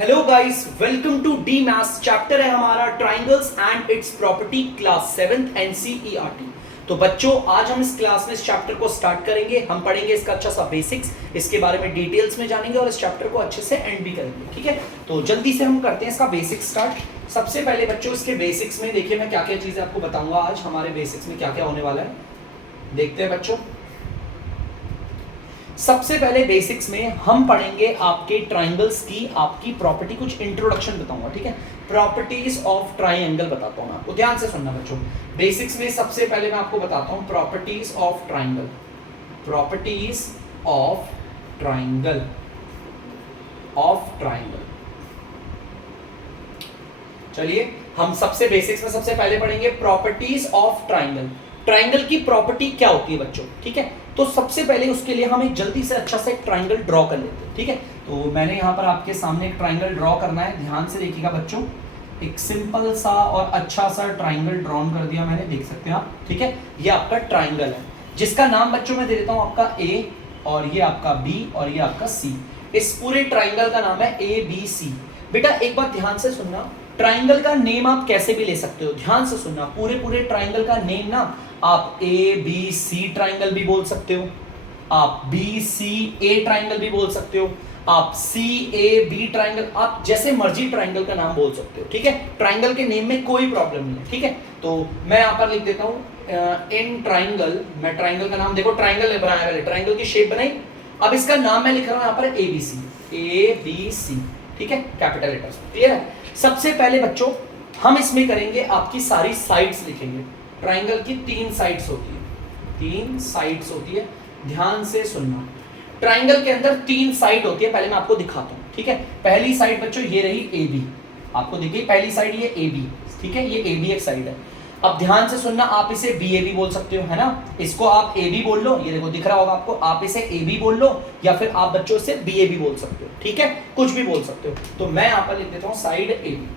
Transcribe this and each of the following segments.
Hello guys, welcome to the maths. Chapter है हमारा triangles and its property, class 7th NCERT. तो बच्चों, आज हम इस क्लास में इस चैप्टर को स्टार्ट करेंगे। हम पढ़ेंगे इसका अच्छा सा बेसिक्स, इसके बारे में डिटेल्स में जानेंगे और इस चैप्टर को अच्छे से एंड भी करेंगे। ठीक है, तो जल्दी से हम करते हैं इसका बेसिक स्टार्ट। सबसे पहले बच्चों, इसके बेसिक्स में देखिए मैं क्या क्या चीजें आपको बताऊंगा आज। हमारे बेसिक्स में क्या क्या होने वाला है देखते हैं बच्चों। सबसे पहले बेसिक्स में हम पढ़ेंगे आपके ट्राइंगल्स की आपकी प्रॉपर्टी, कुछ इंट्रोडक्शन बताऊंगा। ठीक है, प्रॉपर्टीज ऑफ ट्राइंगल बताता हूं मैं आपको, ध्यान से सुनना बच्चों। बेसिक्स में सबसे पहले मैं आपको बताता हूं properties of triangle. Properties of triangle, of triangle. चलिए, हम सबसे बेसिक्स में सबसे पहले पढ़ेंगे प्रॉपर्टीज ऑफ ट्राइंगल। ट्राइंगल की प्रॉपर्टी क्या होती है बच्चों। ठीक है, तो सबसे पहले उसके लिए हम एक जल्दी से अच्छा सा एक ट्राइंगल ड्रॉ कर लेते हैं। ठीक है, तो मैंने यहाँ पर आपके सामने एक ट्राइंगल ड्रॉ करना है, ध्यान से देखिएगा बच्चों। एक सिंपल सा और अच्छा सा ट्राइंगल ड्रॉ कर दिया मैंने, देख सकते हैं आप। ठीक है, ये आपका ट्राइंगल है जिसका नाम बच्चों मैं दे देता हूँ आपका ए, और ये आपका बी, और ये आपका सी। इस पूरे ट्राइंगल का नाम है ए बी सी। बेटा एक बात ध्यान से सुनना, ट्राइंगल का नेम आप कैसे भी ले सकते हो, ध्यान से सुनना। पूरे ट्राइंगल का नेम ना आप ए बी सी ट्राइंगल भी बोल सकते हो, आप बी सी ए ट्राइंगल भी बोल सकते हो, आप सी ए बी ट्राइंगल, आप जैसे मर्जी ट्राइंगल का नाम बोल सकते हो। ठीक है, ट्राइंगल के नेम में कोई प्रॉब्लम नहीं है। ठीक है, तो मैं यहाँ पर लिख देता हूँ इन ट्राइंगल। मैं ट्राइंगल का नाम, देखो ट्राइंगल बनाया पहले, ट्राइंगल की शेप बनाई, अब इसका नाम मैं लिख रहा हूँ यहाँ पर ए बी सी, ए बी सी। ठीक है, कैपिटल लेटर्स। क्लियर है। सबसे पहले बच्चों हम इसमें करेंगे, आपकी सारी साइड्स लिखेंगे। ट्राइंगल की 3 साइड्स होती है, 3 साइड्स होती है, ध्यान से सुनना। ट्राइंगल के अंदर 3 साइड होती है, पहले मैं आपको दिखाता हूं। ठीक है, पहली साइड बच्चों ये रही ए बी, आपको देखिए पहली साइड ये ए बी। ठीक है, ये ए बी एक साइड है। अब ध्यान से सुनना, आप इसे बी ए बी बोल सकते हो, है ना। इसको आप ए बी बोल लो, ये देखो दिख रहा होगा आपको, आप इसे ए बी बोल लो, या फिर आप बच्चों से बी ए बी बोल सकते हो। ठीक है, कुछ भी बोल सकते हो। तो मैं यहाँ पर लिख देता हूँ साइड ए बी,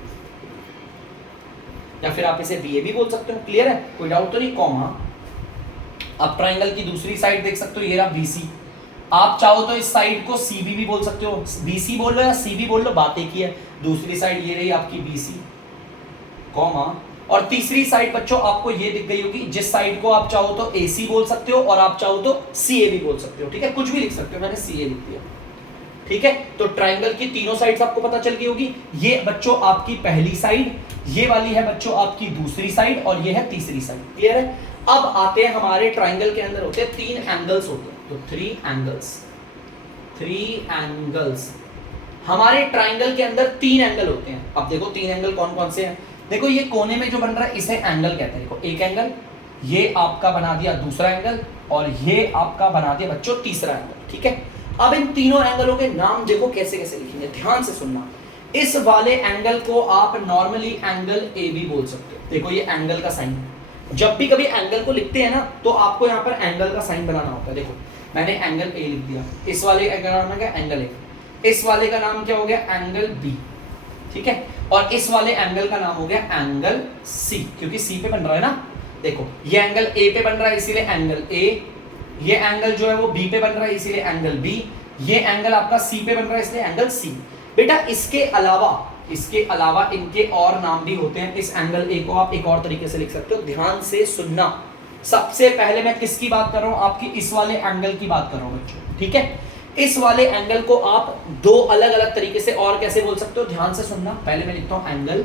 या फिर आप इसे बी ए बी बोल सकते हो। क्लियर है, कोई डाउट तो नहीं। कॉमा, अब ट्राइंगल की दूसरी साइड देख सकते हो, ये रहा बी सी। आप चाहो तो इस साइड को सी बी भी बोल सकते हो, बी सी बोल लो या सी बी बोल लो, बात एक ही है। दूसरी साइड ये रही आपकी बी सी, कॉमा, और तीसरी साइड बच्चों आपको ये दिख गई होगी, जिस साइड को आप चाहो तो ए सी बोल सकते हो और आप चाहो तो सी ए भी बोल सकते हो। ठीक है, कुछ भी लिख सकते हो, मैंने सी ए लिख दिया। ठीक है, तो ट्राइंगल की तीनों साइड्स आपको पता चल गई होगी। ये बच्चों आपकी पहली साइड, ये वाली है बच्चों आपकी दूसरी साइड, और ये है तीसरी साइड। क्लियर है। अब आते हैं हमारे ट्राइंगल के अंदर होते हैं 3 एंगल्स होते हैं, तो 3 एंगल्स, 3 एंगल्स। हमारे ट्राइंगल के अंदर 3 एंगल होते हैं। अब देखो 3 एंगल कौन कौन से हैं। देखो ये कोने में जो बन रहा है इसे एंगल कहते हैं। देखो एक एंगल, ये आपका बना दिया दूसरा एंगल, और ये आपका बना दिया बच्चों तीसरा एंगल। ठीक है, अब इन तीनों एंगलों के नाम देखो कैसे कैसे लिखेंगे, ध्यान से सुनना। इस वाले एंगल को आप नॉर्मली एंगल ए बी बोल सकते हो। देखो ये एंगल का साइन है। जब भी कभी एंगल को लिखते हैं ना, तो आपको यहाँ पर एंगल का साइन बनाना होता है। देखो मैंने एंगल ए लिख दिया, इस वाले एंगल का नाम क्या, एंगल ए। इस वाले का नाम क्या हो गया, एंगल बी। ठीक है, और इस वाले एंगल का नाम हो गया एंगल सी, क्योंकि सी पे बन रहा है ना। देखो ये एंगल ए पे बन रहा है इसीलिए एंगल ए, ये एंगल जो है वो बी पे बन रहा है इसीलिए एंगल बी, ये एंगल आपका सी पे बन रहा है इसलिए एंगल सी। बेटा इसके अलावा इनके और नाम भी होते हैं। इस एंगल ए को आप एक और तरीके से लिख सकते हो, ध्यान से सुनना। सबसे पहले मैं किसकी बात कर रहा हूं, आपकी इस वाले एंगल की बात कर रहा हूं बच्चों। ठीक है, इस वाले एंगल को आप 2 अलग अलग तरीके से और कैसे बोल सकते हो, ध्यान से सुनना। पहले मैं लिखता हूं एंगल,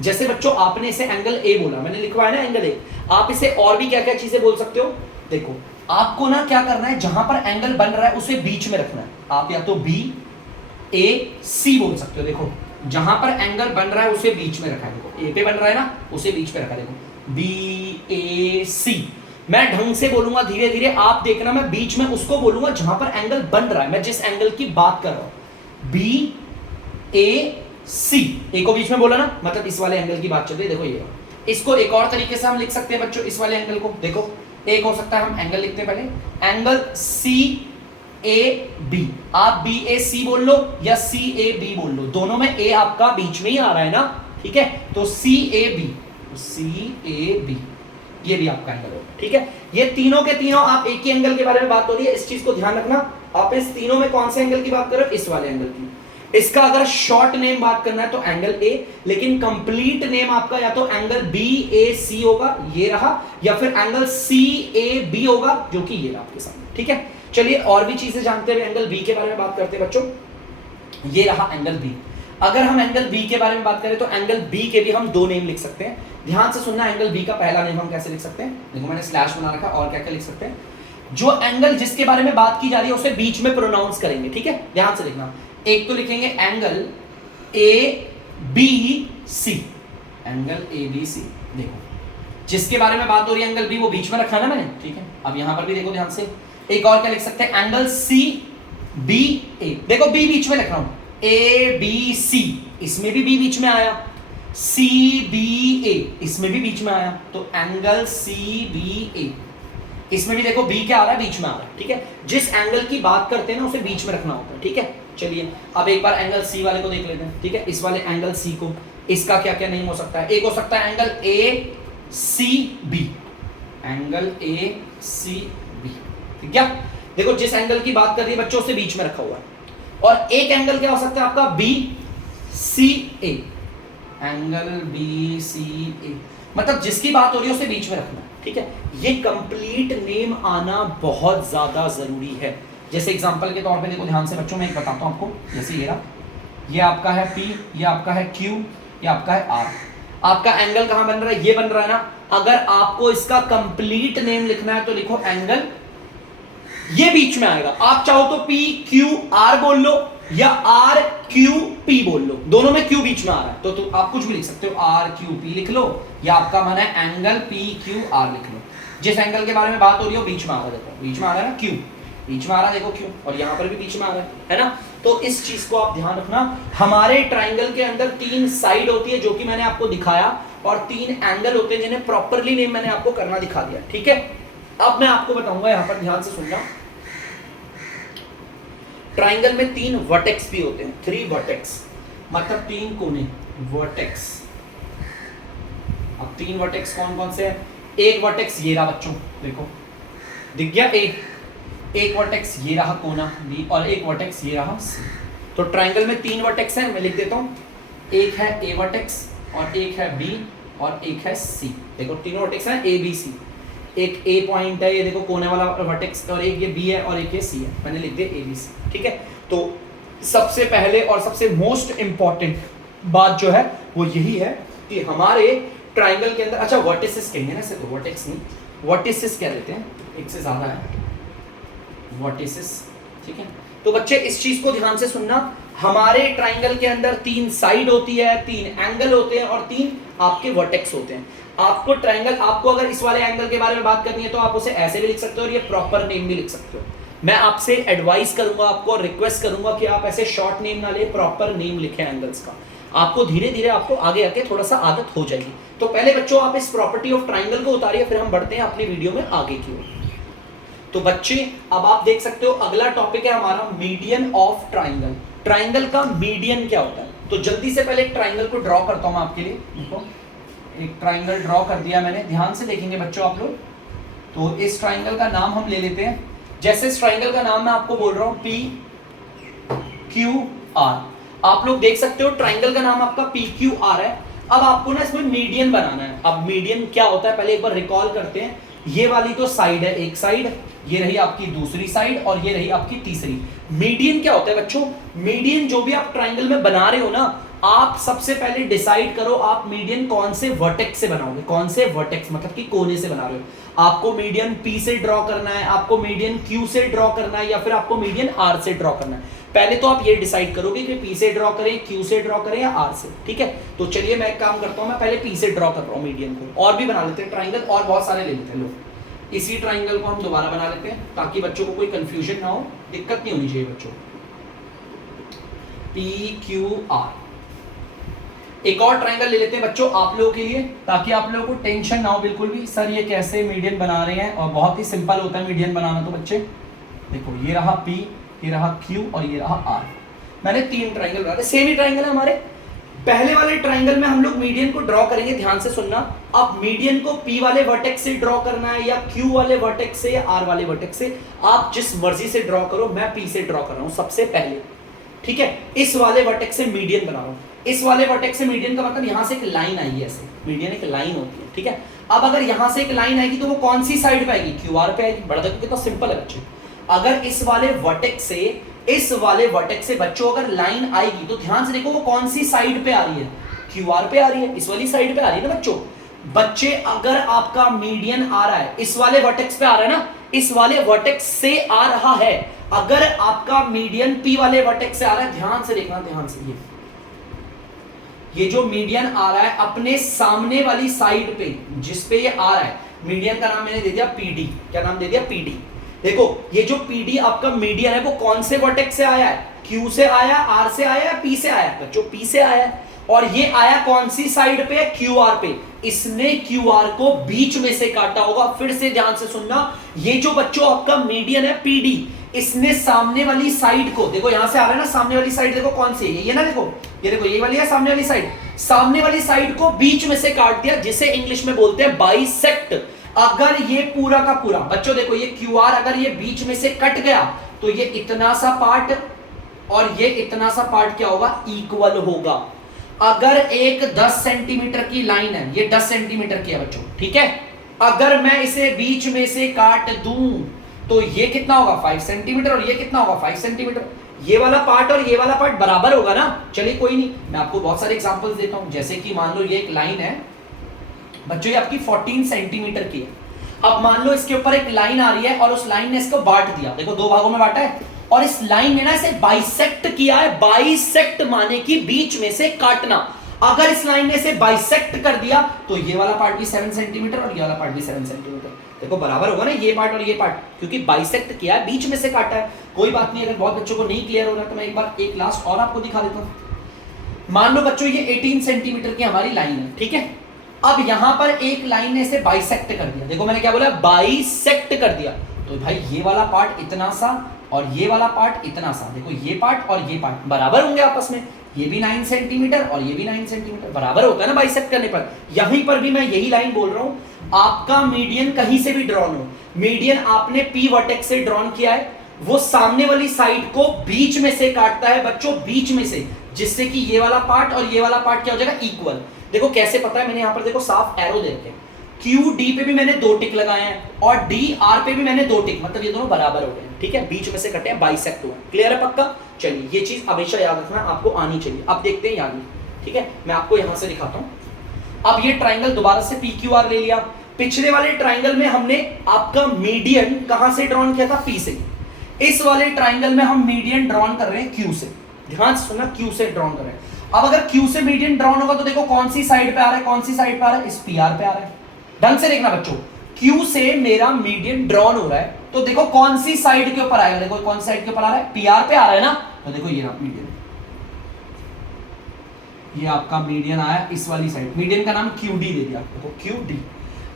जैसे बच्चों आपने इसे एंगल ए बोला, मैंने लिखवा है ना एंगल ए, आप इसे और भी क्या क्या चीजें बोल सकते हो। देखो आपको ना क्या करना है, जहां पर एंगल बन रहा है उसे बीच में रखना है। आप या तो बी ए सी बोल सकते हो। देखो जहां पर एंगल बन रहा है उसे बीच में रखा है। देखो ए पे बन रहा है ना, उसे बीच में रखा। देखो बी ए सी, मैं ढंग से बोलूंगा धीरे धीरे, आप देखना। मैं बीच में उसको बोलूंगा जहां पर एंगल बन रहा है, मैं जिस एंगल की बात कर रहा हूं, बी ए सी। ए को बीच में बोला ना, मतलब इस वाले एंगल की बात चल रही है। देखो ये, इसको एक और तरीके से हम लिख सकते हैं बच्चों, इस वाले एंगल को। देखो एक हो सकता है, हम एंगल लिखते हैं पहले, एंगल सी ए बी। आप बी ए सी बोल लो या सी ए बी बोल लो, दोनों में ए आपका बीच में ही आ रहा है ना। ठीक है, तो सी ए बी, सी ए बी, ये भी आपका एंगल होगा। ठीक है, ये तीनों के तीनों आप एक ही एंगल के बारे में बात हो रही है, इस चीज को ध्यान रखना। आप इस तीनों में कौन से एंगल की बात कर रहे हो, इस वाले एंगल की। इसका अगर शॉर्ट नेम बात करना है तो एंगल ए, लेकिन कंप्लीट नेम आपका या तो एंगल बी ए सी होगा, ये रहा, या फिर एंगल सी ए बी होगा, जो कि ये रहा आपके सामने। ठीक है, चलिए और भी चीजें जानते हुए एंगल बी के बारे में बात करते हैं बच्चों। ये रहा एंगल बी। अगर हम एंगल बी के बारे में बात करें तो एंगल बी के भी हम दो नेम लिख सकते हैं। ध्यान से सुनना, एंगल बी का पहला नेम हम कैसे लिख सकते हैं, देखो मैंने स्लैश बना रखा, और क्या क्या लिख सकते हैं, जो एंगल जिसके बारे में बात की जा रही है उसे बीच में प्रोनाउंस करेंगे। ठीक है, ध्यान से लिखना। एक तो लिखेंगे angle A B C, angle A B C. देखो जिसके बारे में बात हो रही है एंगल बी, वो बीच में रखा है ना मैंने। ठीक है, अब यहां पर भी देखो ध्यान से, एक और क्या लिख सकते हैं, एंगल सी बी ए। देखो बी बीच में लिख रहा हूं, ए बी सी, इसमें भी बी बीच में आया, सी बी ए इसमें भी बीच में आया, तो एंगल सी बी ए, इसमें भी देखो बी क्या आ रहा है, बीच में आ रहा है। ठीक है, जिस एंगल की बात करते हैं ना उसे बीच में रखना होता है। ठीक है, चलिए अब एक बार एंगल सी वाले को देख लेते हैं। ठीक है, इस वाले एंगल सी को, इसका क्या क्या नेम हो सकता है, एक हो सकता है angle A C B, angle A C B. ठीक है, देखो जिस एंगल की बात कर रही है बच्चों उसे बीच में रखा हुआ है। और एक एंगल क्या हो सकता है आपका, बी सी ए, एंगल बी सी ए, मतलब जिसकी बात हो रही है उसे बीच में रखना है। ठीक है, ये कंप्लीट नेम आना बहुत ज्यादा जरूरी है। जैसे एग्जांपल के तौर पे देखो ध्यान से बच्चों, मैं एक बताता हूं आपको, जैसे ये रहा, ये आपका है P, ये आपका है Q, ये आपका है R। आपका एंगल कहां बन रहा है, ये बन रहा है ना। अगर आपको इसका कंप्लीट नेम लिखना है तो लिखो एंगल, ये बीच में आएगा। आप चाहो तो P Q R बोल लो या R Q P बोल लो, दोनों में Q बीच में आ रहा है तो आप कुछ भी लिख सकते हो, R Q P लिख लो, या आपका मन है एंगल P Q R लिख लो। जिस एंगल के बारे में बात हो रही है बीच में आ रहा है, देखो बीच में आ रहा है ना Q, बीच में आ रहा है देखो Q, और यहां पर भी बीच में आ रहा है ना। तो इस चीज को आप ध्यान रखना। हमारे ट्राइंगल के अंदर 3 साइड होती है जो कि मैंने आपको दिखाया, और 3 एंगल होते हैं जिन्हें प्रॉपरली नेम मैंने आपको करना दिखा दिया। ठीक है, अब मैं आपको बताऊंगा, यहां पर ध्यान से सुनना। ट्राइंगल में 3 वर्टेक्स भी होते हैं, 3 वर्टेक्स मतलब 3 कोने, वर्टेक्स। अब 3 वर्टेक्स कौन कौन से हैं, एक वर्टेक्स ये रहा बच्चों, देखो दिख गया, एक वर्टेक्स ये रहा कोना बी, और एक वर्टेक्स ये रहा सी। तो ट्राइंगल में 3 वर्टेक्स हैं, मैं लिख देता हूं, एक है ए वर्टेक्स, और एक है बी, और एक है सी। देखो तीनों वर्टेक्स हैं ए बी सी, एक ए पॉइंट है ये देखो कोने वाला वर्टेक्स, और एक ये बी है और एक ये सी है, मैंने लिख दिया ए बी सी। ठीक है, तो सबसे पहले और सबसे मोस्ट इंपॉर्टेंट बात जो है वो यही है कि हमारे ट्राइंगल के अंदर, अच्छा वर्टिसेस कहेंगे ना, सिर्फ वर्टेक्स नहीं, वर्टिसेस कह देते हैं, एक से ज्यादा है वर्टिसेस। ठीक है, तो बच्चे इस चीज को ध्यान से सुनना। हमारे ट्राइंगल के अंदर 3 साइड होती है, 3 एंगल होते हैं, और 3 आपके वर्टेक्स होते हैं। आपको ट्राइंगल, आपको अगर इस वाले एंगल के बारे में बात करनी है तो आप उसे ऐसे भी लिख सकते हो, और ये प्रॉपर नेम भी लिख सकते हो। मैं आपसे एडवाइस करूंगा, आपको रिक्वेस्ट करूंगा कि आप ऐसे शॉर्ट नेम ना ले, प्रॉपर नेम लिखें एंगल्स का। आपको धीरे धीरे आपको आगे आके थोड़ा सा आदत हो जाएगी। तो पहले बच्चों आप इस प्रॉपर्टी ऑफ ट्राइंगल को उतारिए, फिर हम बढ़ते हैं अपनी वीडियो में आगे की ओर। तो बच्चे अब आप देख सकते हो अगला टॉपिक है हमारा मीडियन ऑफ ट्राइंगल। ट्राइंगल का मीडियन क्या होता है, तो जल्दी से पहले एक ट्राइंगल को ड्रॉ करता हूं मैं आपके लिए। देखो एक ट्राइंगल ड्रॉ कर दिया मैंने, ध्यान से देखेंगे बच्चों आप लोग। तो इस ट्राइंगल का नाम हम ले लेते हैं, जैसे इस ट्राइंगल का नाम मैं आपको बोल रहा हूं पी क्यू आर। आप लोग देख सकते हो ट्राइंगल का नाम आपका पी क्यू आर है। अब आपको ना इसमें मीडियन बनाना है। अब मीडियन क्या होता है पहले एक बार रिकॉल करते हैं। ये वाली तो साइड है, एक साइड, ये रही आपकी दूसरी साइड, और ये रही आपकी तीसरी। मीडियन क्या होता है बच्चों, मीडियन जो भी आप ट्राइंगल में बना रहे हो ना, आप सबसे पहले डिसाइड करो आप मीडियन कौन से वर्टेक्स से बनाओगे, कौन से वर्टेक्स मतलब कि कोने से बना रहे हो। आपको मीडियन P से ड्रॉ करना है, आपको मीडियन Q से ड्रॉ करना है, या फिर आपको मीडियन R से ड्रॉ करना है। पहले तो आप ये डिसाइड करोगे कि P से ड्रॉ करें, Q से ड्रॉ करें या R से। ठीक है, तो चलिए मैं एक काम करता हूं, मैं पहले P से ड्रॉ कर रहा हूं मीडियन को। और भी बना लेते हैं ट्राइंगल, और बहुत सारे ले लेते हैं लोग। इसी ट्राइंगल को हम दोबारा बना लेते हैं ताकि बच्चों को कोई कंफ्यूजन ना हो, दिक्कत नहीं होनी चाहिए बच्चों। PQR एक और ट्राइंगल ले लेते हैं बच्चों आप लोगों के लिए, ताकि आप लोगों को टेंशन ना हो बिल्कुल भी, सर ये कैसे मीडियन बना रहे हैं। और बहुत ही सिंपल होता है मीडियन बनाना। तो बच्चे देखो ये रहा P, ये रहा Q और ये रहा R। मैंने 3 ट्राइंगल बनाए, सेम ही ट्राइंगल है हमारे। पहले वाले ट्राइंगल में हम लोग मीडियन को ड्रॉ करेंगे, ध्यान से सुनना। अब मीडियन को P वाले वर्टेक्स से ड्रॉ करना है, या Q वाले वर्टेक्स से, या R वाले वर्टेक्स से, आप जिस मर्जी से ड्रॉ करो। मैं P से ड्रॉ कर रहा हूं सबसे पहले। ठीक है, इस वाले वर्टेक्स से मीडियन बना रहा हूं। इस वाले वर्टेक्स से मीडियन का मतलब यहां से एक लाइन आई है, ऐसे मीडियन एक लाइन होती है, ठीक है। अब अगर यहां से एक लाइन आएगी तो वो कौन सी साइड पे आएगी, क्यू आर पे आएगी। बड़ा देखो कितना सिंपल है बच्चे। अगर इस वाले वर्टेक्स से, इस वाले वर्टेक्स से बच्चों अगर लाइन आएगी तो ध्यान से देखो वो कौन सी साइड पे आ रही है, क्यू आर पे आ रही है, इस वाली साइड पे आ रही है ना बच्चों। बच्चे अगर आपका मीडियन आ रहा है इस वाले वर्टेक्स पे आ रहा है ना, इस वाले वर्टेक्स से आ रहा है, अगर आपका मीडियन पी वाले वर्टेक्स से आ रहा है, ध्यान से देखना, ध्यान से, ये जो मीडियन आ रहा है अपने सामने वाली साइड पे जिस पे ये आ रहा है, मीडियन का नाम मैंने दे दिया पीडी। क्या नाम दे दिया, पीडी। देखो ये जो पीडी आपका मीडियन है वो कौन से वर्टेक्स से आया है, क्यू से आया, आर से आया या पी से आया, बच्चों पी से आया है। और ये आया कौन सी साइड पे, क्यू आर पे। इसने क्यू आर को बीच में से काटा होगा। फिर से ध्यान से सुनना, ये जो बच्चों आपका मीडियन है पीडी, इसने सामने वाली साइड को, देखो यहां से आ रहा है ना, सामने वाली साइड देखो कौन सी है, ये ना, देखो ये, देखो ये वाली है सामने वाली साइड। सामने वाली साइड को बीच में से काट दिया, जिसे इंग्लिश में बोलते हैं बाइसेक्ट। अगर ये पूरा का पूरा बच्चों देखो ये क्यू आर अगर ये बीच में से कट गया तो ये इतना सा पार्ट और ये इतना सा पार्ट क्या होगा, इक्वल होगा। अगर एक 10 सेंटीमीटर की लाइन है, ये 10 सेंटीमीटर की है बच्चों, ठीक है। अगर मैं इसे बीच में से काट दूं तो ये कितना होगा, 5 सेंटीमीटर, और ये कितना होगा, 5 सेंटीमीटर। ये वाला पार्ट और ये वाला पार्ट बराबर होगा ना। चलिए कोई नहीं, मैं आपको बहुत सारे एग्जांपल्स देता हूं। जैसे कि मान लो ये एक लाइन है बच्चों, ये आपकी 14 सेंटीमीटर की है। अब मान लो इसके ऊपर एक लाइन आ रही है और उस लाइन ने इसको बांट दिया, देखो 2 भागों में बांटा है, और इस लाइन ने ना इसे बाइसेक्ट किया है। बाइसेक्ट माने कि बीच में से काटना। अगर इस लाइन ने इसे बाइसेक्ट कर दिया तो ये वाला पार्ट भी 7 सेंटीमीटर और ये वाला पार्ट भी 7 सेंटीमीटर। देखो बराबर होगा ना ये पार्ट और ये पार्ट, क्योंकि बाइसेक्ट किया है, बीच में से काटा है। कोई बात नहीं, अगर बहुत बच्चों को नहीं क्लियर हो रहा है तो मैं एक बार एक लास्ट और आपको दिखा देता हूं। मान लो बच्चों ये 18 सेंटीमीटर की हमारी लाइन है, ठीक है। अब यहां पर एक लाइन ने इसे बाइसेक्ट कर दिया। देखो मैंने क्या बोला, बाइसेक्ट कर दिया। तो भाई ये वाला पार्ट इतना सा और ये वाला पार्ट इतना सा, देखो ये पार्ट और ये पार्ट बराबर होंगे आपस में। ये भी 9 सेंटीमीटर और ये भी 9 सेंटीमीटर, बराबर होता है ना बाइसेक्ट करने पर। यहीं पर भी मैं यही लाइन बोल रहा हूं, आपका मीडियन कहीं से भी ड्रॉन हो, मीडियन आपने पी वर्टेक्स से ड्रॉन किया है, वो सामने वाली साइड को बीच में से काटता है बच्चों, बीच में से, जिससे कि ये वाला पार्ट और ये वाला पार्ट क्या हो जाएगा, इक्वल। देखो कैसे पता है, मैंने यहां पर देखो साफ एरो दे रखे हैं। क्यू डी पे भी मैंने 2 टिक लगाए हैं और डी आर पे भी मैंने 2 टिक, मतलब ये दोनों बराबर हो गए, ठीक है, बीच में से कटे हैं, बाइसेक्ट हुआ। क्लियर है पक्का। चलिए ये चीज हमेशा याद रखना, आपको आनी चाहिए। अब देखते हैं याद, ठीक है, मैं आपको यहां से दिखाता हूं। अब ये ट्राइंगल दोबारा से पी क्यू आर ले लिया। पिछले वाले ट्राइंगल में हमने आपका मीडियन कहां से ड्रॉन किया था, पी से। इस वाले ट्राइंगल में हम मीडियन ड्रॉन कर रहे हैं क्यू से। ध्यान से सुनना, क्यू से ड्रॉन कर रहे हैं। अब अगर क्यू से मीडियन ड्रॉन होगा तो देखो कौन सी साइड पे आ रहा है, कौन सी साइड पे आ रहा है, इस पी आर पे आ रहा है। ढंग से देखना बच्चों, क्यू से मेरा मीडियन ड्रॉन हो रहा है तो देखो कौन सी साइड के ऊपर आएगा, देखो कौन सी साइड के ऊपर आ रहा है, पीआर पे आ रहा है ना। तो देखो ये ना मीडियन, ये आपका मीडियन आया इस वाली साइड, मीडियन का नाम क्यूडी दे दिया, देखो क्यूडी।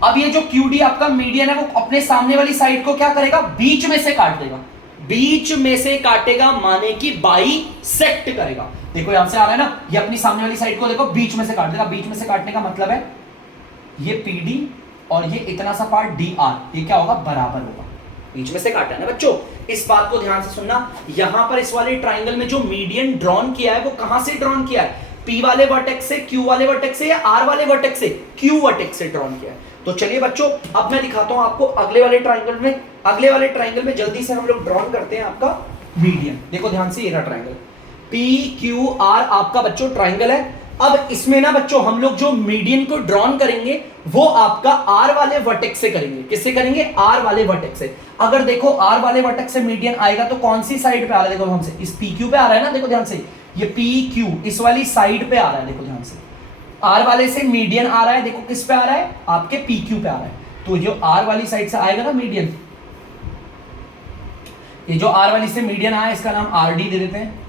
अब ये जो क्यूडी आपका मीडियन है वो अपने सामने वाली साइड को क्या करेगा, बीच में से काट देगा। बीच में से काटेगा माने कि बाइसेक्ट करेगा। देखो यहां से आ रहा है ना, ये अपनी सामने वाली साइड को देखो बीच में से काट देगा। बीच में से काटने का मतलब है ये पीडी और ये इतना सा पार्ट डी आर, ये क्या होगा, बराबर होगा। बीच में से काटा है ना बच्चों। इस बात को ध्यान से सुनना, यहां पर इस वाले ट्राइंगल में जो मीडियन ड्रॉन किया है वो कहां से ड्रॉन किया है, पी वाले वर्टेक्स से, क्यू वाले वर्टेक्स से या आर वाले वर्टेक्स से, क्यू वर्टेक्स से ड्रॉन किया है। तो चलिए बच्चों अब मैं दिखाता हूं आपको अगले वाले ट्राइंगल में। अगले वाले ट्राइंगल में जल्दी से हम लोग ड्रॉन करते हैं आपका मीडियन। देखो ध्यान से, ये रहा ट्राइंगल, पी क्यू आर आपका बच्चों ट्राइंगल है। अब इसमें ना बच्चों हम लोग जो मीडियन को ड्रॉन करेंगे वो आपका आर वाले वर्टेक्स से करेंगे। किससे करेंगे, आर वाले वर्टेक्स से। अगर देखो आर वाले वर्टेक्स से मीडियन आएगा तो कौन सी साइड पे आ रहा है, देखो हमसे इस पी क्यू पे आ रहा है ना, देखो ध्यान से, ये पी क्यू इस वाली साइड पे आ रहा है। देखो ध्यान से, आर वाले से मीडियन आ रहा है, देखो किस पे आ रहा है, आपके पी क्यू पे आ रहा है। तो जो आर वाली साइड से आएगा ना मीडियन, ये जो आर वाली से मीडियन आया इसका नाम आर डी दे देते हैं।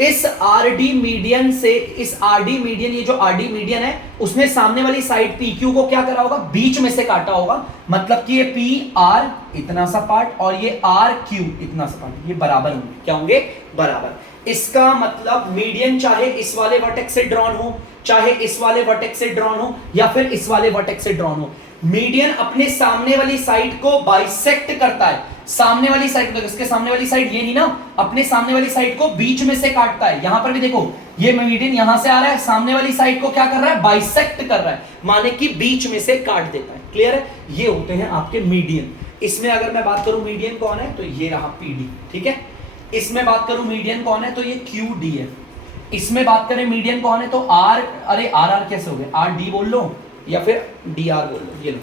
इस आरडी मीडियन से, इस आरडी मीडियन, ये जो आरडी मीडियन है उसने सामने वाली साइड पी क्यू को क्या करा होगा, बीच में से काटा होगा। मतलब कि ये पी आर इतना सा पार्ट और ये आर क्यू इतना सा पार्ट, ये बराबर होंगे। क्या होंगे, बराबर। इसका मतलब मीडियन चाहे इस वाले वर्टेक्स से ड्रॉन हो, चाहे इस वाले वर्टेक्स से ड्रॉन हो या फिर इस वाले वर्टेक्स से ड्रॉन हो, मीडियन अपने सामने वाली साइड को बाइसेक्ट करता है। सामने वाली साइड, देखो इसके सामने वाली साइड ये नहीं ना, अपने सामने वाली साइड को बीच में से काटता है। यहां पर भी देखो ये मीडियन यहां से आ रहा है, सामने वाली साइड को क्या कर रहा है, बाइसेक्ट कर रहा है, माने कि बीच में से काट देता है। क्लियर है? ये होते हैं आपके मीडियन। इसमें अगर मैं बात करूं मीडियन कौन है, तो ये रहा पीडी। ठीक है, इसमें बात करूं मीडियन कौन है, तो ये क्यू डी है। इसमें बात करें मीडियन कौन है, तो आर, अरे आर आर कैसे हो गए, आर डी बोल लो या फिर डी आर बोल लो। ये लो,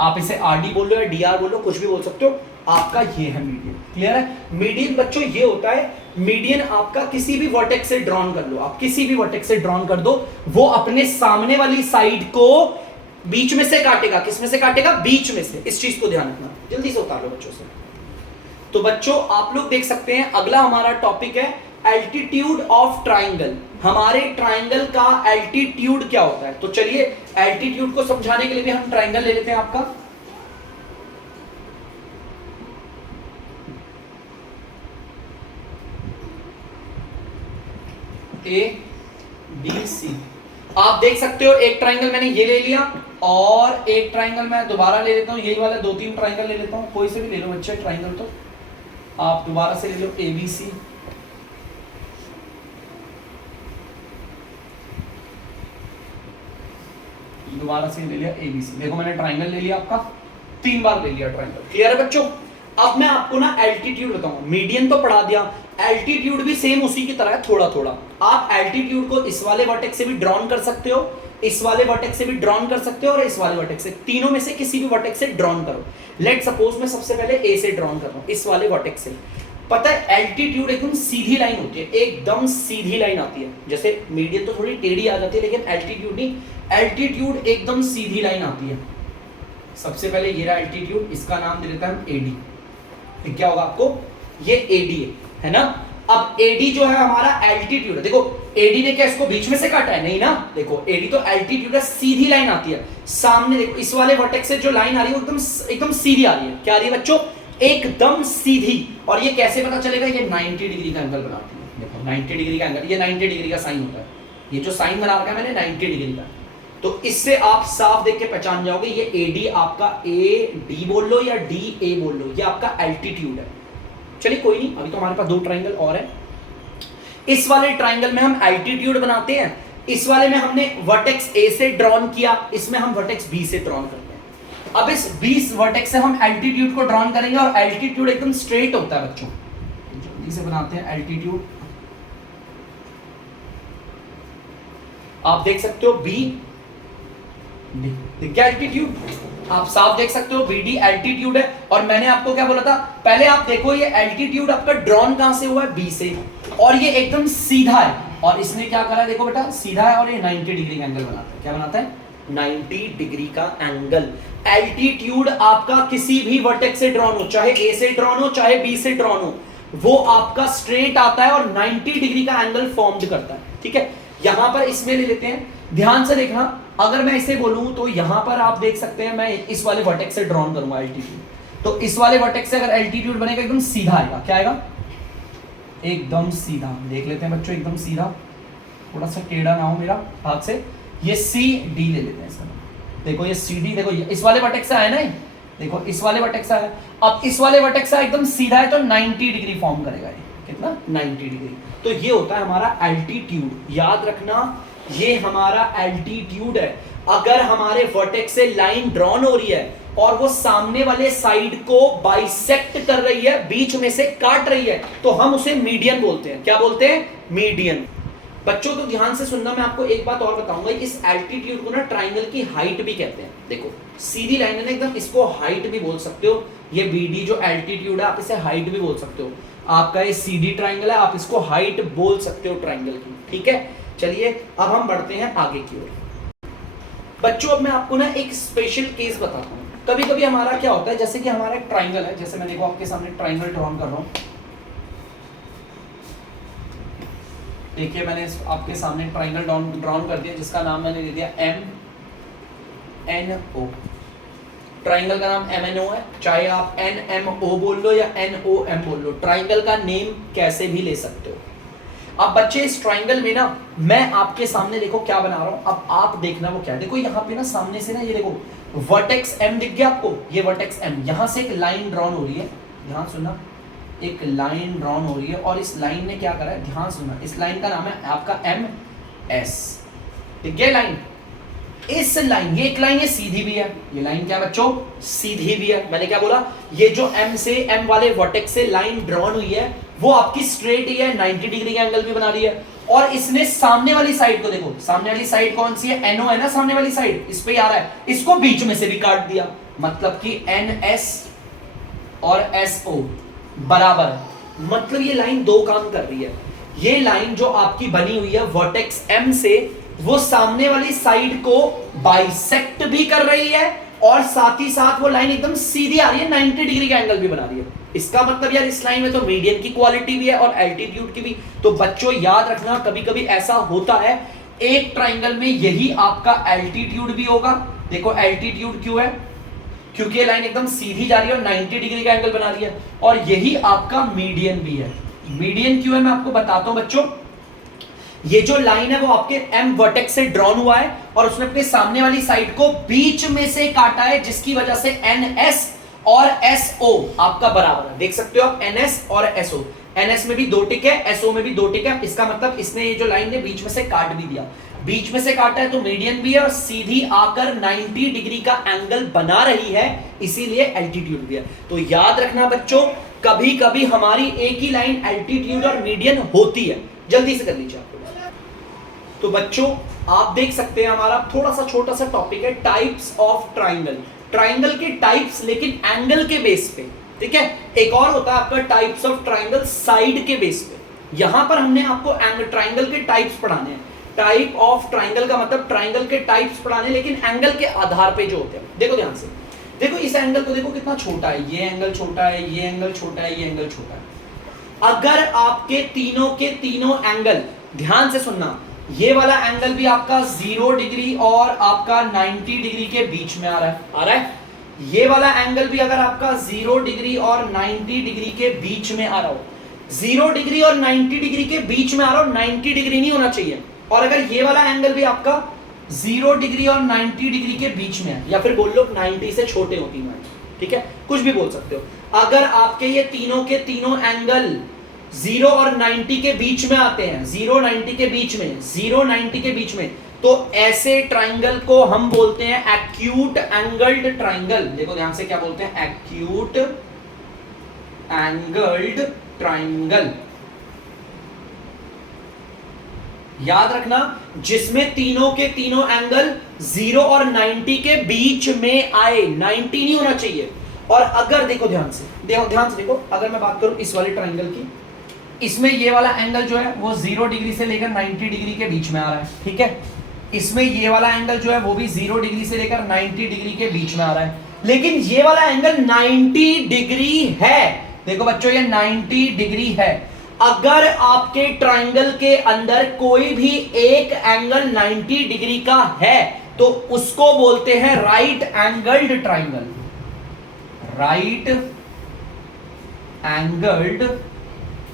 आप इसे आर डी बोल लो या डी आर बोल लो, कुछ भी बोल सकते हो, आपका ये है मीडियन। क्लियर है? मीडियन बच्चों ये होता है, मीडियन आपका किसी भी वर्टेक्स से ड्रॉन कर लो, आप किसी भी वर्टेक्स से ड्रॉन कर दो, वो अपने सामने वाली साइड को बीच में से काटेगा। किस में से काटेगा? बीच में से। इस चीज को ध्यान रखना। जल्दी से उतार लो बच्चों से। तो बच्चों आप लोग देख सकते हैं, अगला हमारा टॉपिक है एल्टीट्यूड ऑफ ट्राइंगल। हमारे ट्राइंगल का एल्टीट्यूड क्या होता है, तो चलिए एल्टीट्यूड को समझाने के लिए भी हम ट्राइंगल ले लेते हैं आपका। ए बी सी, आप देख सकते हो एक ट्राइंगल मैंने ये ले लिया और एक ट्राइंगल मैं दोबारा ले लेता हूं, यही वाला 2-3 ट्राइंगल ले लेता हूं, कोई से भी ले लो बच्चे ट्राइंगल। तो आप दोबारा से ले लो ए बी सी, दोबारा से ले लिया एबीसी। देखो मैंने ट्राइंगल ले लिया आपका, 3 बार ले लिया ट्राइंगल। क्लियर है बच्चों? अब मैं आपको ना एल्टीट्यूड बताऊंगा। मीडियन तो पढ़ा दिया, एल्टीट्यूड भी सेम उसी की तरह है, थोड़ा थोड़ा। आप एल्टीट्यूड को इस वाले वर्टेक्स से भी ड्रॉन कर सकते हो, इस वाले वर्टेक्स से भी ड्रॉन कर सकते हो और इस वाले वर्टेक्स से, तीनों में से किसी भी वर्टेक्स से ड्रॉन करो। लेट सपोज मैं सबसे पहले ए से ड्रॉन कर रहा हूं, इस वाले वर्टेक्स से। पता है एल्टीट्यूड एकदम सीधी लाइन होती है, एकदम सीधी लाइन आती है। जैसे मीडियन तो थोड़ी टेढ़ी आ जाती है, लेकिन एल्टीट्यूड नहीं, एल्टीट्यूड एकदम सीधी लाइन आती है। सबसे पहले ये रहा एल्टीट्यूड, इसका नाम दे देते हैं हम एडी। फिर क्या होगा आपको, ये एडी है ना। अब एडी जो है हमारा एल्टीट्यूड है। देखो एडी ने क्या इसको बीच में से काटा है, नहीं ना। देखो एडी तो एल्टीट्यूड है, सीधी लाइन आती है सामने। देखो इस वाले वर्टेक्स से जो लाइन आ रही है एकदम एकदम सीधी आ रही है। क्या आ रही है बच्चों, एकदम सीधी। और ये कैसे पता चलेगा, ये 90 डिग्री का एंगल बनाती है। देखो 90 डिग्री का एंगल, ये 90 डिग्री का साइन होता है। ये जो साइन बना रखा है मैंने 90 डिग्री का, तो इससे आप साफ देख के पहचान जाओगे ये एडी आपका ए डी बोल लो या डी ए बोल लो, ये आपका एल्टीट्यूड है। चलिए कोई नहीं, अभी तो हमारे पास 2 ट्राइंगल और है। इस वाले ट्राइंगल में हम एल्टीट्यूड बनाते हैं, इस वाले में हमने वर्टेक्स ए से ड्रॉन किया, इसमें हम वर्टेक्स बी से ड्रॉन करते हैं। अब इस 20 वर्टेक्स से हम एल्टीट्यूड को ड्रॉन करेंगे और एल्टीट्यूड एकदम स्ट्रेट होता है बच्चों। जल्दी से बनाते हैं एल्टीट्यूड। आप देख सकते हो बी क्या एल्टीट्यूड, आप साफ देख सकते हो बीडी एल्टीट्यूड है। और मैंने आपको क्या बोला था, पहले आप देखो ये एल्टीट्यूड आपका ड्रॉन कहां से हुआ है, बी से, और ये एकदम सीधा है। और इसने क्या करा, देखो बेटा सीधा है और ये 90 डिग्री का एंगल बनाता है। क्या बनाता है, 90 डिग्री का एंगल। एल्टीट्यूड आपका किसी भी वर्टेक्स से ड्रॉन हो, चाहे ए से ड्रॉन हो चाहे बी से ड्रॉन हो, वो आपका स्ट्रेट आता है और 90 डिग्री का एंगल फॉर्म करता है। ठीक है, यहां पर इसमें ले लेते हैं, ध्यान से देखना। अगर मैं इसे बोलूं तो यहां पर आप देख सकते हैं, मैं इस वाले वर्टेक्स से ड्रॉन करूंगा एल्टीट्यूड, तो इस वाले वर्टेक्स से अगर एल्टीट्यूड बनेगा एकदम सीधा आएगा। क्या आएगा, एकदम सीधा। देख लेते हैं बच्चों, एकदम सीधा, थोड़ा सा टेढ़ा ना हो मेरा हाथ से। ये सी डी ले लेते हैं इसका, देखो ये सी डी, देखो इस वाले वर्टेक्स से आया ना, देखो इस वाले वर्टेक्स से आया। अब इस वाले वर्टेक्स से एकदम सीधा है तो 90 डिग्री फॉर्म करेगा ये, कितना, 90 डिग्री। तो ये होता है हमारा एल्टीट्यूड। याद रखना ये हमारा एल्टीट्यूड है। अगर हमारे वर्टेक्स से लाइन ड्रॉन हो रही है और वो सामने वाले साइड को बाइसेक्ट कर रही है, बीच में से काट रही है, तो हम उसे मीडियन बोलते हैं। क्या बोलते हैं, मीडियन। बच्चों तो ध्यान से सुनना, मैं आपको एक बात और बताऊंगा, इस एल्टीट्यूड को ना ट्राइंगल की हाइट भी कहते हैं। देखो सीधी लाइन है ना एकदम, इसको हाइट भी बोल सकते हो। ये बीडी जो एल्टीट्यूड है आप इसे हाइट भी बोल सकते हो। आपका ये सीधी ट्राइंगल है, आप इसको हाइट बोल सकते हो ट्राइंगल की। ठीक है, चलिए अब हम बढ़ते हैं आगे की ओर। बच्चों अब मैं आपको ना एक स्पेशल केस बताता हूँ। कभी कभी हमारा क्या होता है, जैसे कि हमारा एक ट्राइंगल है, जैसे मैं देखो आपके सामने ट्राइंगल ड्रॉन कर रहा हूँ। देखिए मैंने आपके सामने ट्राइंगल ड्रॉन कर दिया, जिसका नाम मैंने दे दिया MNO। ट्राइंगल का नाम MNO है, चाहे आप NMO बोल लो या NOM बोल लो, ट्राइंगल का नेम कैसे भी ले सकते हो। अब बच्चे इस ट्राइंगल में ना मैं आपके सामने देखो क्या बना रहा हूं, अब आप देखना वो क्या है। देखो यहाँ पे ना सामने से ना ये देखो वर्टेक्स एम दिख गया आपको, ये वर्टेक्स एम, यहां से एक लाइन ड्रॉन हो रही है, ध्यान सुनना, एक लाइन ड्रॉन हो रही है और इस लाइन ने क्या करा है, ध्यान सुनना, इस लाइन का नाम है आपका एम एस, ठीक है लाइन। इस लाइन, ये एक लाइन ये सीधी भी है, ये लाइन क्या बच्चों सीधी भी है। मैंने क्या बोला, ये जो एम से एम वाले वर्टेक्स से लाइन ड्रॉन हुई है वो आपकी स्ट्रेट ही है, 90 डिग्री का एंगल भी बना रही है। और इसने सामने वाली साइड को देखो, सामने वाली साइड कौन सी है, एनओ है ना सामने वाली साइड, इस पे आ रहा है, इसको बीच में से भी काट दिया, मतलब कि एन एस और एस ओ बराबर, मतलब ये लाइन दो काम कर रही है। ये लाइन जो आपकी बनी हुई है वर्टेक्स एम से, वो सामने वाली साइड को बाइसेक्ट भी कर रही है और साथ ही साथ वो लाइन एकदम सीधी आ रही है, 90 डिग्री का एंगल भी बना रही है। इसका मतलब यार इस लाइन में तो मीडियन की क्वालिटी भी है और एल्टीट्यूड की भी। तो बच्चों याद रखना, कभी कभी ऐसा होता है एक ट्राइंगल में यही आपका एल्टीट्यूड भी होगा। देखो एल्टीट्यूड क्यों है, क्योंकि ये लाइन एकदम सीधी जा रही है और 90 डिग्री का एंगल बना रही है, और यही आपका मीडियन भी है। मीडियन क्यों है मैं आपको बताता हूं बच्चों। ये जो लाइन है वो आपके एम वर्टेक्स से ड्रॉन हुआ है और उसने अपने सामने वाली साइड को बीच में से काटा है, जिसकी वजह से एन एस और एस ओ आपका बराबर है। देख सकते हो आप एन एस और एस ओ, एन एस में भी 2 टिक है, एस ओ में भी 2 टिक है। इसका मतलब इसने ये जो लाइन ने बीच में से काट भी दिया, बीच में से काटा है तो मीडियन भी है और सीधी आकर 90 डिग्री का एंगल बना रही है, इसीलिए एल्टीट्यूड भी है। तो याद रखना बच्चों, कभी कभी हमारी एक ही लाइन एल्टीट्यूड और मीडियन होती है। जल्दी से कर लीजिए आपको। तो बच्चों आप देख सकते हैं हमारा थोड़ा सा छोटा सा टॉपिक है टाइप्स ऑफ ट्राइंगल। ट्राइंगल के टाइप्स लेकिन एंगल के बेस पे, ठीक है। एक और होता है आपका टाइप्स ऑफ ट्राइंगल साइड के बेस पे। यहां पर हमने आपको ट्राइंगल के टाइप्स पढ़ाने हैं। टाइप ऑफ ट्राइंगल का मतलब ट्राइंगल के टाइप्स पढ़ाने, लेकिन एंगल के आधार पे जो होते हैं। देखो ध्यान से, देखो इस एंगल को देखो कितना छोटा है, ये एंगल छोटा है, ये एंगल छोटा है, ये एंगल छोटा है। अगर आपके तीनों के तीनों एंगल, ध्यान से सुनना, ये वाला एंगल भी आपका 0 डिग्री और आपका 90 डिग्री के बीच में आ रहा है, ये वाला एंगल भी अगर आपका 0 डिग्री और 90 डिग्री के बीच में आ रहा हो, 0 डिग्री और 90 डिग्री के बीच में आ रहा हो, 90 डिग्री नहीं होना चाहिए। और अगर ये वाला एंगल भी आपका 0 डिग्री और 90 डिग्री के बीच में है, या फिर बोल लो 90 से छोटे हो तीनों, ठीक है, कुछ भी बोल सकते हो। अगर आपके ये तीनों के तीनों एंगल 0 और 90 के बीच में आते हैं, 0 90 के बीच में, 0 90 के बीच में, तो ऐसे ट्राइंगल को हम बोलते हैं एक्यूट एंगल्ड ट्राइंगल। देखो ध्यान से क्या बोलते हैं, एक्यूट एंगल्ड ट्राइंगल। याद रखना, जिसमें तीनों के तीनों एंगल 0 और 90 के बीच में आए, 90 नहीं होना चाहिए। और अगर देखो ध्यान से देखो, अगर मैं बात करूं इस वाले ट्राइंगल की, इसमें ये वाला एंगल जो है वो 0 डिग्री से लेकर 90 डिग्री के बीच में आ रहा है, ठीक है। इसमें ये वाला एंगल जो है वो भी 0 डिग्री से लेकर 90 डिग्री के बीच में आ रहा है, लेकिन ये वाला एंगल 90 डिग्री है। देखो बच्चों, ये 90 डिग्री है। अगर आपके ट्राइंगल के अंदर कोई भी एक एंगल 90 डिग्री का है तो उसको बोलते हैं right angled triangle. Right angled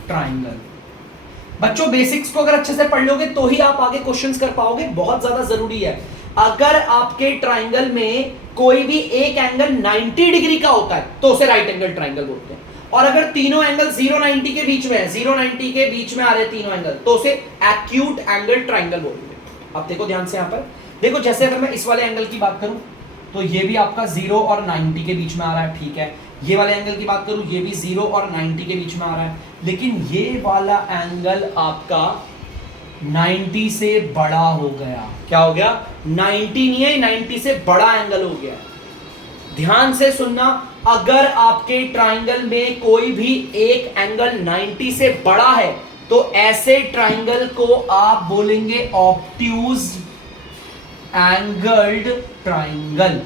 triangle. बच्चों बेसिक्स को अगर अच्छे से पढ़ लोगे तो ही आप आगे क्वेश्चंस कर पाओगे, बहुत ज्यादा जरूरी है। अगर आपके ट्राइंगल में कोई भी एक एंगल 90 डिग्री का होता है तो उसे राइट एंगल ट्राइंगल बोलते हैं। और अगर तीनों एंगल 0 90 के बीच में है, 0 90 के बीच में आ रहे तीनों एंगल, तो उसे एक्यूट एंगल ट्राइंगल बोलेंगे। अब देखो ध्यान से, यहां पर देखो, जैसे अगर मैं इस वाले एंगल की बात करूं तो ये भी आपका 0 और 90 के बीच में आ रहा है, ठीक है। ये वाले एंगल की बात करूं, ये भी 0 और 90 के बीच में आ रहा है, लेकिन ये वाला एंगल आपका 90 से बड़ा हो गया। क्या हो गया? 90 नहीं है, 90 से बड़ा एंगल हो गया। ध्यान से सुनना, अगर आपके ट्राइंगल में कोई भी एक एंगल 90 से बड़ा है तो ऐसे ट्राइंगल को आप बोलेंगे ऑब्ट्यूज एंगल्ड ट्राइंगल।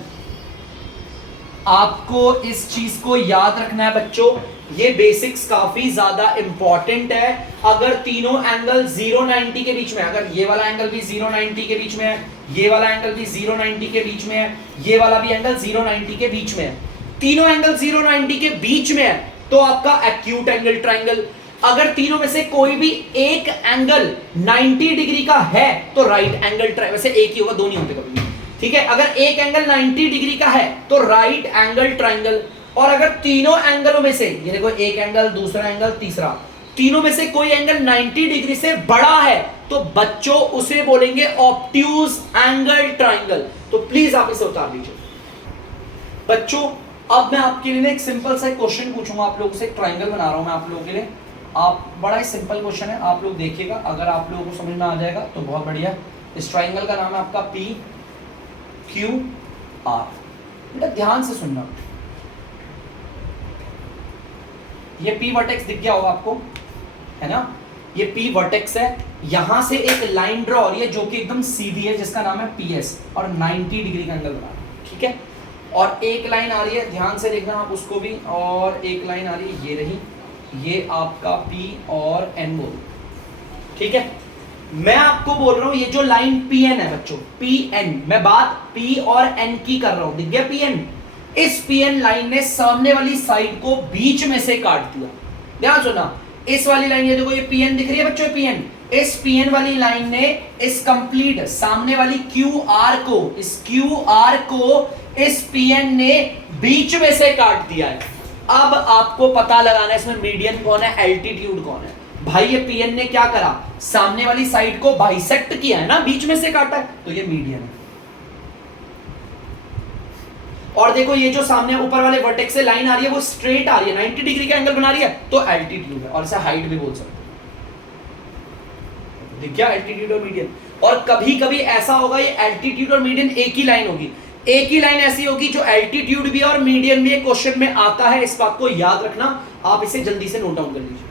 आपको इस चीज को याद रखना है बच्चों, ये बेसिक्स काफी ज्यादा इंपॉर्टेंट है। अगर तीनों एंगल 0 90 के बीच में, अगर ये वाला एंगल भी 0 90 के बीच में है, ये वाला एंगल भी 0 90 के बीच में है, ये वाला भी एंगल 0 90 के बीच में है, तीनों एंगल 0 90 के बीच में है, तो आपका एक्यूट एंगल ट्राइंगल। अगर तीनों में से कोई भी एक एंगल 90 डिग्री का है तो राइट एंगल वैसे एक ही होगा, दो नहीं होते कभी भी, ठीक है। अगर एक एंगल 90 डिग्री का है तो राइट एंगल ट्राइंगल। और अगर तीनों एंगलों में से, ये देखो एक एंगल, दूसरा एंगल, तीसरा, तीनों में से कोई एंगल 90 डिग्री से बड़ा है तो बच्चों उसे बोलेंगे ऑब्ट्यूज एंगल ट्राइंगल। तो प्लीज आप इसे उतार लीजिए बच्चों। अब मैं आपके लिए एक सिंपल सा क्वेश्चन पूछूंगा आप लोगों से, एक ट्राइंगल बना रहा हूं मैं आप लोगों के लिए। आप बड़ा ही सिंपल क्वेश्चन है, आप लोग देखिएगा, अगर आप लोगों को समझ में आ जाएगा तो बहुत बढ़िया। इस ट्राइंगल का नाम है आपका पी क्यू आर। बेटा ध्यान से सुनना, ये पी वर्टेक्स दिख गया होगा आपको, है ना, ये पी वर्टेक्स है, यहां से एक लाइन ड्रॉ हो रही है जो कि एकदम सीधी है जिसका नाम है पीएस और 90 डिग्री का एंगल बना रहा है, ठीक है। और एक लाइन आ रही है, ध्यान से देखना आप उसको भी, और एक लाइन आ रही है, ये रही, ये आपका P और N बोल, ठीक है। मैं आपको बोल रहा हूं ये जो लाइन PN है बच्चों, PN, मैं बात P और N की कर रहा हूं, दिख गया PN। इस PN लाइन ने सामने वाली साइड को बीच में से काट दिया। ध्यान सुना, इस वाली लाइन, ये देखो ये PN दिख रही है बच्चों, PN, इस PN वाली लाइन ने इस कंप्लीट सामने वाली QR को, इस QR को इस PN ने बीच में से काट दिया है। अब आपको पता लगाना है इसमें मीडियन कौन है, एल्टीट्यूड कौन है। भाई ये PN ने क्या करा, सामने वाली साइड को बाइसेक्ट किया है ना, बीच में से काटा है, तो ये मीडियन है। और देखो ये जो सामने ऊपर वाले वर्टेक्स से लाइन आ रही है वो स्ट्रेट आ रही है, 90 डिग्री का एंगल बना रही है, तो एल्टीट्यूड है, और इसे हाइट भी बोल सकते हैं। दिख गया एल्टीट्यूड और मीडियन। और कभी कभी ऐसा होगा ये एल्टीट्यूड और मीडियन एक ही लाइन होगी, एक ही लाइन ऐसी होगी जो एल्टीट्यूड भी और मीडियन भी क्वेश्चन में आता है, इस बात को याद रखना, आप इसे जल्दी से नोट डाउन कर लीजिए।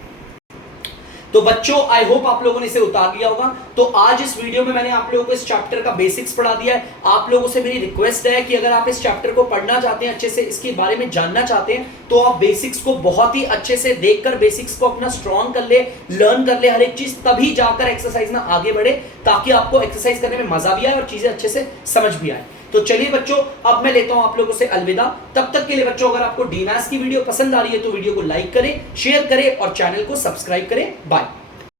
तो बच्चों आई होप आप लोगों ने इसे उतार लिया होगा। तो आज इस वीडियो में मैंने आप लोगों को इस चैप्टर का बेसिक्स पढ़ा दिया है। आप लोगों से मेरी रिक्वेस्ट है कि अगर आप इस चैप्टर को पढ़ना चाहते हैं, अच्छे से इसके बारे में जानना चाहते हैं, तो आप बेसिक्स को बहुत ही अच्छे से देखकर बेसिक्स को अपना स्ट्रॉन्ग कर ले, लर्न कर ले हर एक चीज, तभी जाकर एक्सरसाइज में आगे बढ़े, ताकि आपको एक्सरसाइज करने में मजा भी आए और चीजें अच्छे से समझ भी आए। तो चलिए बच्चों, अब मैं लेता हूं आप लोगों से अलविदा। तब तक के लिए बच्चों, अगर आपको डीमैथ्स की वीडियो पसंद आ रही है तो वीडियो को लाइक करें, शेयर करें और चैनल को सब्सक्राइब करें। बाय।